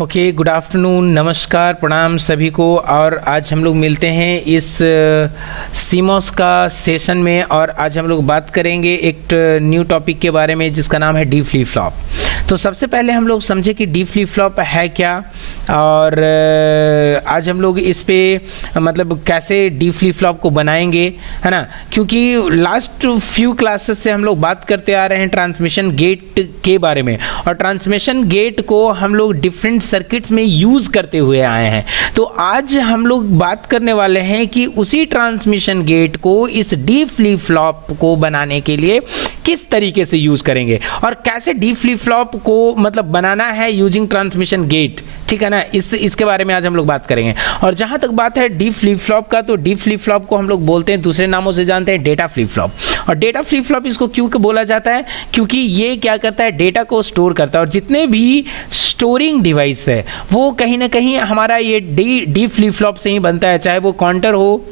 Okay, good afternoon, नमस्कार, प्रणाम सभी को। और आज हम लोग मिलते हैं इस सीमॉस का सेशन में और आज हम लोग बात करेंगे एक न्यू टॉपिक के बारे में जिसका नाम है डी फ्लिप फ्लॉप। तो सबसे पहले हम लोग समझे कि डी फ्लिप फ्लॉप है क्या और आज हम लोग इस पे मतलब कैसे डी फ्लिप फ्लॉप को बनाएंगे, है ना। क्योंकि लास्ट फ्यू क्लासेस से हम लोग बात करते आ रहे हैं ट्रांसमिशन गेट के बारे में और ट्रांसमिशन गेट को हम लोग डिफरेंट सर्किट्स में यूज करते हुए आए हैं। तो आज हम लोग बात करने वाले हैं कि उसी ट्रांसमिशन गेट को इस डी फ्लिप फ्लॉप को बनाने के लिए किस तरीके से यूज करेंगे और कैसे डी फ्लिप फ्लॉप को मतलब बनाना है यूजिंग ट्रांसमिशन गेट, ठीक है ना। इसके बारे में आज हम लोग बात करेंगे। और जहां तक बात है डी फ्लिप फ्लॉप का, तो डी फ्लिप फ्लॉप को हम लोग बोलते हैं, दूसरे नामों से जानते हैं, डेटा फ्लिप फ्लॉप। और डेटा फ्लिप फ्लॉप इसको क्यों बोला जाता है? क्योंकि ये क्या करता है, डेटा को स्टोर करता है और जितने भी स्टोरिंग डिवाइस है वो कहीं ना कहीं हमारा ये डी फ्लिप फ्लॉप से ही बनता है, चाहे वो काउंटर हो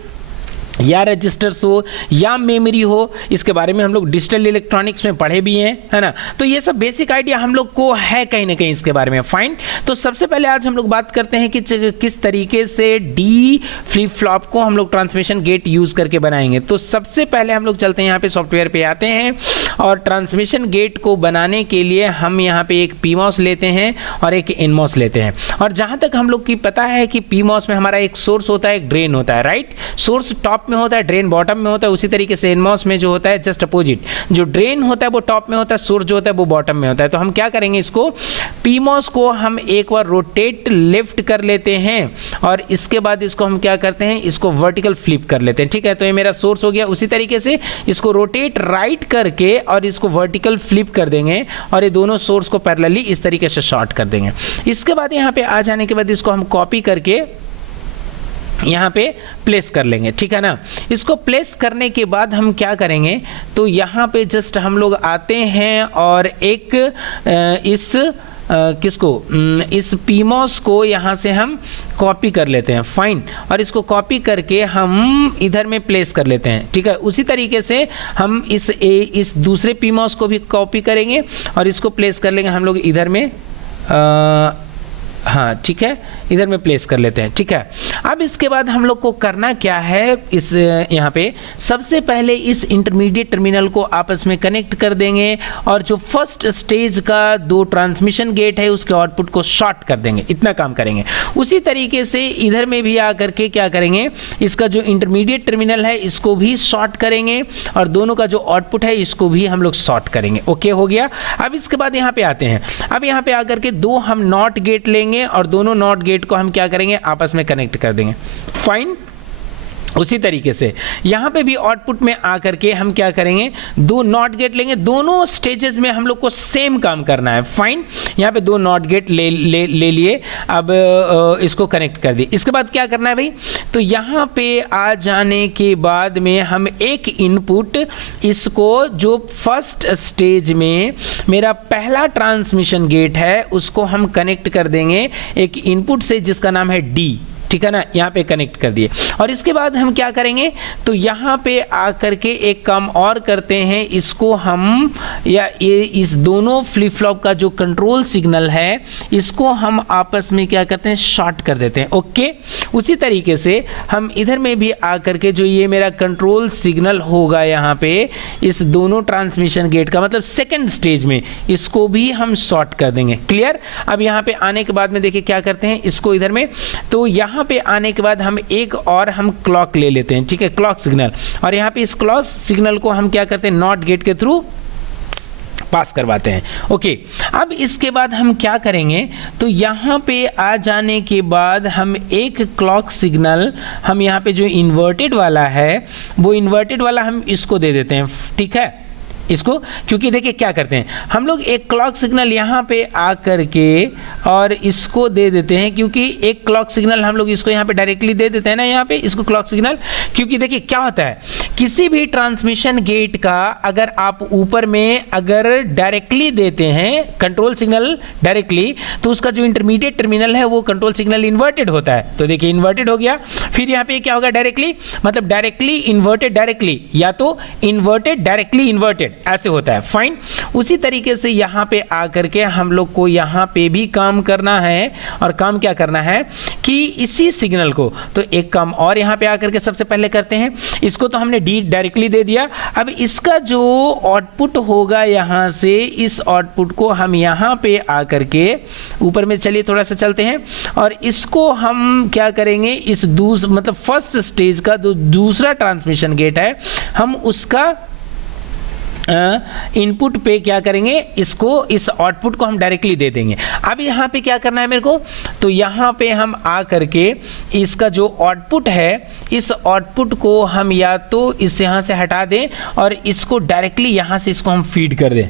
या रजिस्टर्स हो या मेमोरी हो। इसके बारे में हम लोग डिजिटल इलेक्ट्रॉनिक्स में पढ़े भी हैं, है ना। तो ये सब बेसिक आइडिया हम लोग को है कहीं ना कहीं इसके बारे में। फाइन, तो सबसे पहले आज हम लोग बात करते हैं कि किस तरीके से डी फ्लिप फ्लॉप को हम लोग ट्रांसमिशन गेट यूज करके बनाएंगे। तो सबसे पहले हम लोग चलते हैं यहाँ पे सॉफ्टवेयर पे आते हैं और ट्रांसमिशन गेट को बनाने के लिए हम यहाँ पे एक पीमॉस लेते हैं और एक एनमॉस लेते हैं। और जहाँ तक हम लोग की पता है कि पीमॉस में हमारा एक सोर्स होता है, एक ड्रेन होता है, राइट। सोर्स टॉप में होता है, ड्रेन बॉटम में होता है। उसी तरीके से एनमॉस में जो होता है जस्ट अपोजिट, जो ड्रेन होता है वो टॉप में होता है, सोर्स जो होता है वो बॉटम में होता है। तो हम क्या करेंगे, इसको पीमॉस को हम एक बार रोटेट लेफ्ट कर लेते हैं और इसके बाद इसको हम क्या करते हैं, इसको वर्टिकल फ्लिप कर लेते हैं, ठीक है। तो ये मेरा सोर्स हो गया। उसी तरीके से इसको रोटेट राइट करके और इसको वर्टिकल फ्लिप कर देंगे और ये दोनों सोर्स को पैरेलली इस तरीके से शॉर्ट कर देंगे। इसके बाद यहाँ पे आ जाने के बाद इसको हम कॉपी करके यहाँ पे प्लेस कर लेंगे, ठीक है ना। इसको प्लेस करने के बाद हम क्या करेंगे, तो यहाँ पे जस्ट हम लोग आते हैं और एक इस पीमॉस को यहाँ से हम कॉपी कर लेते हैं। फाइन, और इसको कॉपी करके हम इधर में प्लेस कर लेते हैं, ठीक है। उसी तरीके से हम इस दूसरे पीमॉस को भी कॉपी करेंगे और इसको प्लेस कर लेंगे हम लोग इधर में, हाँ ठीक है, इधर में प्लेस कर लेते हैं, ठीक है। अब इसके बाद हम लोग को करना क्या है, इस यहाँ पे सबसे पहले इस इंटरमीडिएट टर्मिनल को आपस में कनेक्ट कर देंगे और जो फर्स्ट स्टेज का दो ट्रांसमिशन गेट है उसके आउटपुट को शॉर्ट कर देंगे। इतना काम करेंगे। उसी तरीके से इधर में भी आकर के क्या करेंगे, इसका जो इंटरमीडिएट टर्मिनल है इसको भी शॉर्ट करेंगे और दोनों का जो आउटपुट है इसको भी हम लोग शॉर्ट करेंगे। ओके, हो गया। अब इसके बाद यहाँ पे आते हैं। अब यहाँ पे आकर के दो हम नॉट गेट लेंगे और दोनों नॉट गेट को हम क्या करेंगे, आपस में कनेक्ट कर देंगे। फाइन, उसी तरीके से यहाँ पे भी आउटपुट में आकर के हम क्या करेंगे, दो नॉट गेट लेंगे। दोनों स्टेजेस में हम लोग को सेम काम करना है। फाइन, यहाँ पे दो नॉट गेट ले लिए। अब इसको कनेक्ट कर दिए। इसके बाद क्या करना है भाई, तो यहाँ पे आ जाने के बाद में हम एक इनपुट, इसको जो फर्स्ट स्टेज में मेरा पहला ट्रांसमिशन गेट है उसको हम कनेक्ट कर देंगे एक इनपुट से जिसका नाम है डी, ठीक है ना। यहाँ पे कनेक्ट कर दिए और इसके बाद हम क्या करेंगे, तो यहाँ पे आकर के एक काम और करते हैं, इसको हम ये इस दोनों फ्लिप फ्लॉप का जो कंट्रोल सिग्नल है इसको हम आपस में क्या करते हैं, शॉर्ट कर देते हैं। ओके, उसी तरीके से हम इधर में भी आकर के जो ये मेरा कंट्रोल सिग्नल होगा यहाँ पे इस दोनों ट्रांसमिशन गेट का मतलब सेकेंड स्टेज में, इसको भी हम शॉर्ट कर देंगे। क्लियर। अब यहाँ पे आने के बाद में देखिए क्या करते हैं, इसको इधर में, तो यहाँ पे आने के बाद हम एक और हम क्लॉक ले लेते हैं, ठीक है, क्लॉक सिग्नल। और यहाँ पे इस क्लॉक सिग्नल को हम क्या करते हैं, नॉट गेट के थ्रू पास करवाते हैं। ओके, अब इसके बाद हम क्या करेंगे, तो यहाँ पे आ जाने के बाद हम एक क्लॉक सिग्नल, हम यहाँ पे जो इन्वर्टेड वाला है वो इन्वर्टेड वाला हम इसको दे देते हैं, ठीक है, इसको। क्योंकि देखिए क्या करते हैं हम लोग, एक क्लॉक सिग्नल यहाँ पे आकर के और इसको दे देते हैं, क्योंकि एक क्लॉक सिग्नल हम लोग इसको यहाँ पे डायरेक्टली दे देते हैं ना, यहाँ पे इसको क्लॉक सिग्नल। क्योंकि देखिए क्या होता है, किसी भी ट्रांसमिशन गेट का अगर आप ऊपर में अगर डायरेक्टली देते हैं कंट्रोल सिग्नल डायरेक्टली, तो उसका जो इंटरमीडिएट टर्मिनल है वो कंट्रोल सिग्नल इन्वर्टेड होता है। तो देखिए इन्वर्टेड हो गया। फिर यहाँ पे क्या होगा, डायरेक्टली मतलब डायरेक्टली इन्वर्टेड डायरेक्टली, या तो इन्वर्टेड डायरेक्टली इन्वर्टेड, ऐसे होता है। फाइन, उसी तरीके से यहाँ पे आकर के हम लोग को यहाँ पे भी काम करना है, और काम क्या करना है कि इसी सिग्नल को, तो एक काम और यहाँ पे आकर के सबसे पहले करते हैं। इसको तो हमने डी डायरेक्टली दे दिया, अब इसका जो आउटपुट होगा यहाँ से, इस आउटपुट को हम यहाँ पे आकर के ऊपर में चलिए थोड़ा सा चलते हैं, और इसको हम क्या करेंगे, इस मतलब फर्स्ट स्टेज का जो दूसरा ट्रांसमिशन गेट है, हम उसका इनपुट पे क्या करेंगे, इसको, इस आउटपुट को हम डायरेक्टली दे देंगे। अब यहाँ पे क्या करना है मेरे को, तो यहाँ पे हम आ करके इसका जो आउटपुट है, इस आउटपुट को हम या तो इस यहाँ से हटा दें और इसको डायरेक्टली यहाँ से इसको हम फीड कर दें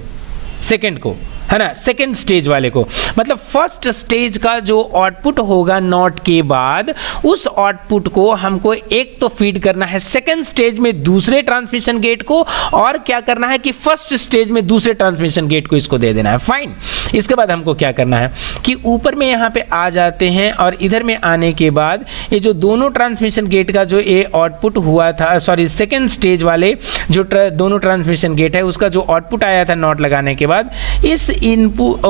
सेकेंड को, है ना, सेकेंड स्टेज वाले को। मतलब फर्स्ट स्टेज का जो आउटपुट होगा नॉट के बाद, उस आउटपुट को हमको एक तो फीड करना है सेकेंड स्टेज में दूसरे ट्रांसमिशन गेट को, और क्या करना है कि फर्स्ट स्टेज में दूसरे ट्रांसमिशन गेट को इसको दे देना है। फाइन, इसके बाद हमको क्या करना है कि ऊपर में यहाँ पे आ जाते हैं, और इधर में आने के बाद ये जो दोनों ट्रांसमिशन गेट का जो ये आउटपुट हुआ था, सॉरी सेकेंड स्टेज वाले जो दोनों ट्रांसमिशन गेट है, उसका जो आउटपुट आया था नॉट लगाने के बाद, इस इनपुट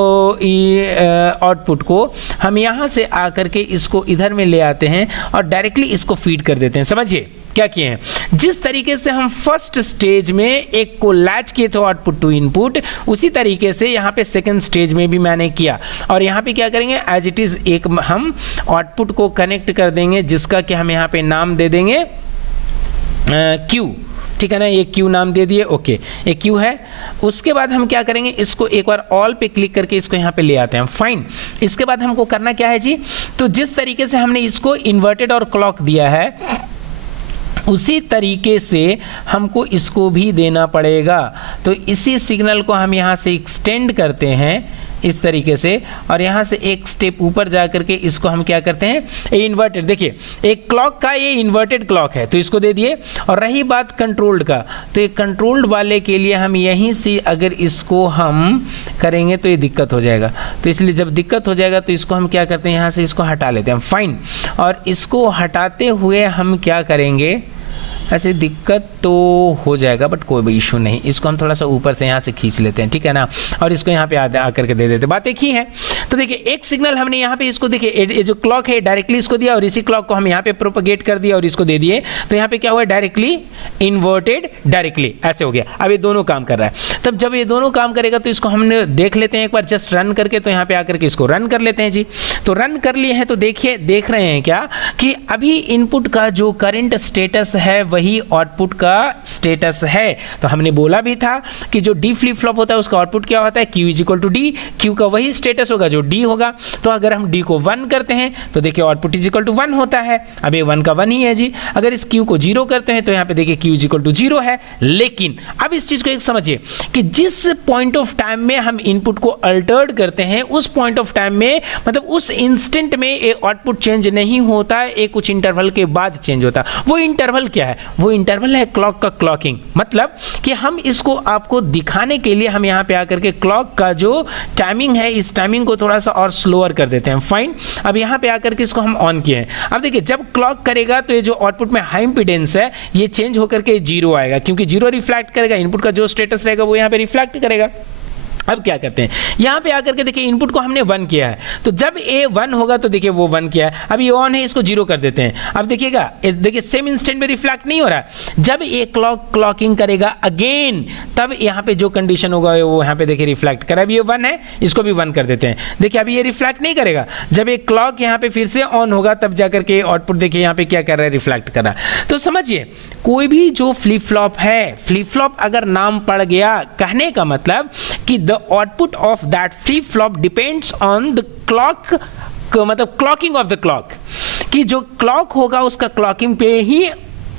आउटपुट को हम यहां से आकर के इसको इधर में ले आते हैं और डायरेक्टली इसको फीड कर देते हैं। समझिए क्या किए हैं, जिस तरीके से हम फर्स्ट स्टेज में एक को लैच किए थे आउटपुट टू इनपुट, उसी तरीके से यहाँ पे सेकंड स्टेज में भी मैंने किया, और यहाँ पे क्या करेंगे, एज इट इज एक हम आउटपुट को कनेक्ट कर देंगे, जिसका कि हम यहाँ पे नाम दे देंगे क्यू, ठीक है ना, ये क्यू नाम दे दिए, ओके, ये क्यू है। उसके बाद हम क्या करेंगे, इसको एक बार ऑल पे क्लिक करके इसको यहाँ पे ले आते हैं। फाइन, इसके बाद हमको करना क्या है जी, तो जिस तरीके से हमने इसको इन्वर्टेड और क्लॉक दिया है, उसी तरीके से हमको इसको भी देना पड़ेगा। तो इसी सिग्नल को हम यहाँ से एक्सटेंड करते हैं इस तरीके से, और यहाँ से एक स्टेप ऊपर जा करके इसको हम क्या करते हैं, ये इन्वर्टेड, देखिए एक क्लॉक का ये इन्वर्टेड क्लॉक है तो इसको दे दिए। और रही बात कंट्रोल्ड का, तो ये कंट्रोल्ड वाले के लिए हम यहीं से अगर इसको हम करेंगे तो ये दिक्कत हो जाएगा, तो इसलिए जब दिक्कत हो जाएगा तो इसको हम क्या करते हैं, यहाँ से इसको हटा लेते हैं। फाइन, और इसको हटाते हुए हम क्या करेंगे, ऐसे दिक्कत तो हो जाएगा बट कोई भी इशू नहीं, इसको हम थोड़ा सा ऊपर से यहाँ से खींच लेते हैं, ठीक है ना, और इसको यहाँ पे आकर के दे देते हैं। बात एक ही है। तो देखिए एक सिग्नल हमने यहाँ पे इसको, देखिए ये जो क्लॉक है डायरेक्टली इसको दिया, और इसी क्लॉक को हम यहाँ पे प्रोपगेट कर दिया और इसको दे दिए, तो यहाँ पे क्या हुआ, डायरेक्टली इन्वर्टेड डायरेक्टली ऐसे हो गया। अब ये दोनों काम कर रहा है। तब जब ये दोनों काम करेगा तो इसको हमने देख लेते हैं एक बार जस्ट रन करके, तो यहाँ पे आकर के इसको रन कर लेते हैं जी। तो रन कर लिए हैं, तो देखिए देख रहे हैं क्या कि अभी इनपुट का जो करंट स्टेटस है वही आउटपुट का स्टेटस है। तो हमने बोला भी था कि जो डी फ्लिप फ्लॉप होता है उसका आउटपुट क्या होता है, Q is equal to D, Q का वही स्टेटस होगा जो D होगा। तो अगर हम D को 1 करते हैं तो देखिए आउटपुट इज इक्वल टू 1 होता है। अब ये 1 का 1 ही है जी। अगर इस Q को 0 करते हैं तो यहाँ पे देखिए Q इज इक्वल टू 0 है। लेकिन अब इस चीज को एक समझिए कि जिस पॉइंट ऑफ टाइम में हम इनपुट को अल्टर्ड करते हैं उस पॉइंट ऑफ टाइम में, मतलब उस इंस्टेंट में ये आउटपुट चेंज नहीं होता है, एक कुछ इंटरवल के बाद चेंज होता है। वो इंटरवल क्या है, वो इंटरवल है क्लॉक का क्लॉकिंग। मतलब कि हम इसको आपको दिखाने के लिए हम यहाँ पे आकर के क्लॉक का जो टाइमिंग है इस टाइमिंग को थोड़ा सा और स्लोअर कर देते हैं। फाइन, अब यहाँ पे आकर के इसको हम ऑन किए हैं। अब देखिए जब क्लॉक करेगा तो ये जो आउटपुट में हाई इंपीडेंस है ये चेंज होकर के 0 आएगा, क्योंकि 0 रिफ्लेक्ट करेगा, इनपुट का जो स्टेटस रहेगा वो यहाँ पे रिफ्लेक्ट करेगा। अब क्या करते हैं, यहाँ पे आकर के देखिए इनपुट को हमने 1 किया है, तो जब ए 1 होगा तो देखिए वो 1 किया है। अब ये ऑन है, इसको 0 कर देते हैं। अब देखिएगा, देखिए सेम इंस्टेंट में रिफ्लेक्ट नहीं हो रहा है। जब ये क्लॉकिंग करेगा अगेन, तब यहाँ पे जो कंडीशन होगा वो यहाँ पे देखिए रिफ्लेक्ट करा। अब ये 1 है, इसको भी 1 कर देते हैं। देखिए अभी ये रिफ्लेक्ट नहीं करेगा। जब एक क्लॉक यहाँ पे फिर से ऑन होगा तब जाकर के आउटपुट देखिए यहाँ पे क्या कर रहा है, रिफ्लेक्ट कर रहा है। तो समझिए कोई भी जो फ्लिप फ्लॉप है, फ्लिप फ्लॉप अगर नाम पड़ गया, कहने का मतलब कि the output of that flip flop depends on the clock, मतलब क्लॉकिंग ऑफ द क्लॉक, कि जो क्लॉक होगा उसका क्लॉकिंग पे ही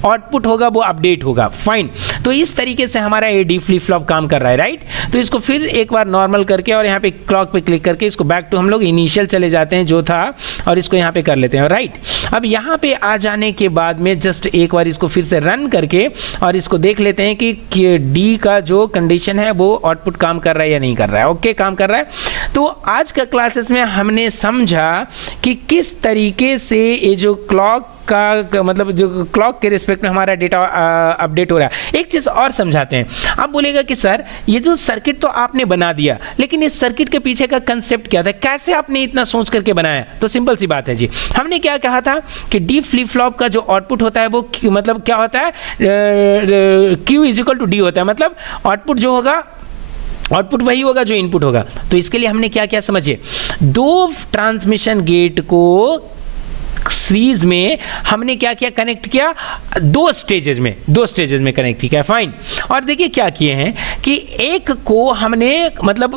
आउटपुट होगा, वो अपडेट होगा। फाइन, तो इस तरीके से हमारा ये डी फ्लिप फ्लॉप काम कर रहा है, राइट। तो इसको फिर एक बार नॉर्मल करके और यहाँ पे क्लॉक पे क्लिक करके इसको बैक टू हम लोग इनिशियल चले जाते हैं जो था, और इसको यहाँ पे कर लेते हैं, राइट। अब यहाँ पे आ जाने के बाद में जस्ट एक बार इसको फिर से रन करके और इसको देख लेते हैं कि डी का जो कंडीशन है वो आउटपुट काम कर रहा है या नहीं कर रहा है। ओके, काम कर रहा है। तो आज का क्लासेस में हमने समझा कि किस तरीके से ये जो क्लॉक का मतलब जो क्लॉक के रिस्पेक्ट में हमारा डेटा अपडेट हो रहा है। एक चीज़ और समझाते हैं। आप बोलेगा कि सर ये जो सर्किट तो आपने बना दिया, लेकिन इस सर्किट के पीछे का कंसेप्ट क्या था, कैसे आपने इतना सोच करके बनाया? तो सिंपल सी बात है जी, हमने क्या कहा था कि डी फ्लिप फ्लॉप का जो आउटपुट होता है वो मतलब क्या होता है, Q is equal to D होता है, मतलब आउटपुट जो होगा आउटपुट वही होगा जो इनपुट होगा। तो इसके लिए हमने क्या क्या समझिए, दो ट्रांसमिशन गेट को सीरीज में हमने क्या किया, कनेक्ट किया, दो स्टेजेस में कनेक्ट किया, फाइन। और देखिए क्या किए हैं कि एक को हमने मतलब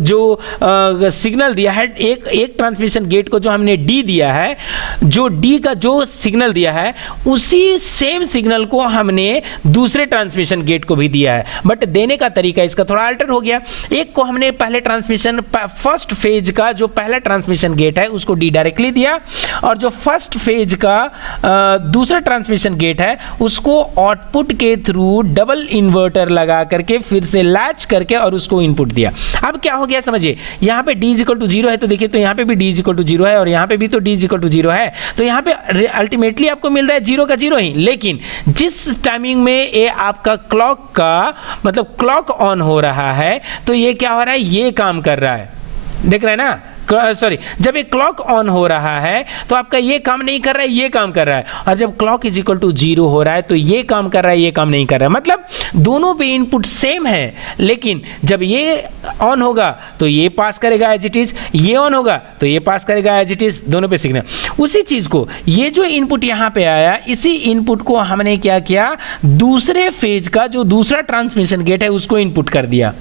जो सिग्नल दिया है, एक ट्रांसमिशन गेट को जो हमने डी दिया है, जो डी का जो सिग्नल दिया है उसी सेम सिग्नल को हमने दूसरे ट्रांसमिशन गेट को भी दिया है, बट देने का तरीका इसका थोड़ा अल्टर हो गया। एक को हमने पहले ट्रांसमिशन फर्स्ट फेज का जो पहला ट्रांसमिशन गेट है उसको डी डायरेक्टली दिया, और जो फर्स्ट फेज का दूसरा ट्रांसमिशन गेट है उसको आउटपुट के थ्रू डबल इन्वर्टर लगा करके फिर से लैच करके और उसको इनपुट दिया। अब क्या हो गया समझिए, यहां पे d इज इक्वल टू 0 है, तो देखिए तो यहां पे भी d इज इक्वल टू 0 है और यहां पे भी तो d इज इक्वल टू 0 है, तो यहां पे अल्टीमेटली आपको मिल रहा है 0 का 0 ही। लेकिन जिस टाइमिंग में ये आपका क्लॉक का मतलब क्लॉक ऑन हो रहा है तो ये क्या हो रहा है, ये काम कर रहा है, देख रहे हैं ना, सॉरी, जब एक क्लॉक ऑन हो रहा है तो आपका ये काम नहीं कर रहा है, ये काम कर रहा है, और जब क्लॉक इज इक्वल टू 0 हो रहा है तो ये काम कर रहा है, ये काम नहीं कर रहा है। मतलब दोनों पे इनपुट सेम है, लेकिन जब ये ऑन होगा तो ये पास करेगा एज इट इज, ये ऑन होगा तो ये पास करेगा एज इट इज, दोनों पे सिग्नल। उसी चीज को ये जो इनपुट यहां पे आया, इसी इनपुट को हमने क्या किया, दूसरे फेज का जो दूसरा ट्रांसमिशन गेट है उसको इनपुट कर दिया,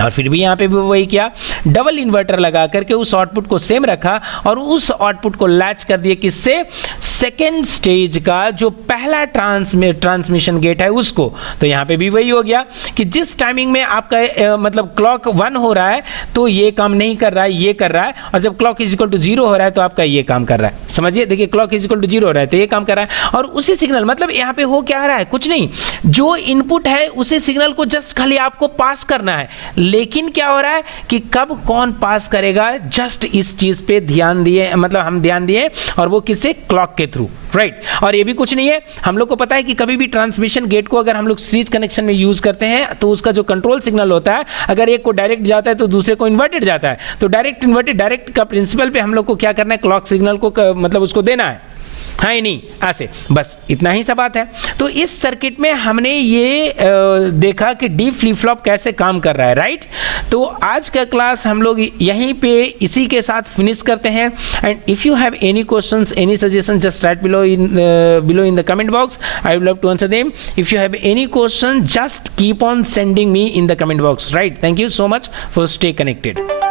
और फिर भी यहाँ पे भी वही किया, डबल इन्वर्टर लगा करके उस आउटपुट को सेम रखा और उस आउटपुट को लैच कर दिया किससे, सेकेंड स्टेज का जो पहला ट्रांसमिशन गेट है उसको। तो यहाँ पे भी वही हो गया कि जिस टाइमिंग में आपका मतलब क्लॉक 1 हो रहा है तो ये काम नहीं कर रहा है, ये कर रहा है, और जब क्लॉक इज इक्वल टू 0 हो रहा है तो आपका ये काम कर रहा है। समझिए, देखिए क्लॉक इज इक्वल टू 0 हो रहा है तो ये काम कर रहा है, और उसी सिग्नल मतलब यहाँ पे हो क्या रहा है, कुछ नहीं, जो इनपुट है उसी सिग्नल को जस्ट खाली आपको पास करना है, लेकिन क्या हो रहा है कि कब कौन पास करेगा, जस्ट इस चीज पे ध्यान दिए, मतलब हम ध्यान दिए, और वो किससे, क्लॉक के थ्रू, राइट। और ये भी कुछ नहीं है, हम लोग को पता है कि कभी भी ट्रांसमिशन गेट को अगर हम लोग सीरीज कनेक्शन में यूज करते हैं तो उसका जो कंट्रोल सिग्नल होता है, अगर एक को डायरेक्ट जाता है तो दूसरे को इन्वर्टेड जाता है, तो डायरेक्ट इन्वर्टेड डायरेक्ट का प्रिंसिपल पे हम लोग को क्या करना है, क्लॉक सिग्नल को मतलब उसको देना है, हाँ ही नहीं, ऐसे बस इतना ही सा बात है। तो इस सर्किट में हमने ये देखा कि डी फ्लिप फ्लॉप कैसे काम कर रहा है, राइट। तो आज का क्लास हम लोग यहीं पे इसी के साथ फिनिश करते हैं, and if you have any questions, any suggestion, just write below in the comment box, I would love to answer them. If you have any question, just keep on sending me in the comment box, right? Thank you so much for stay connected.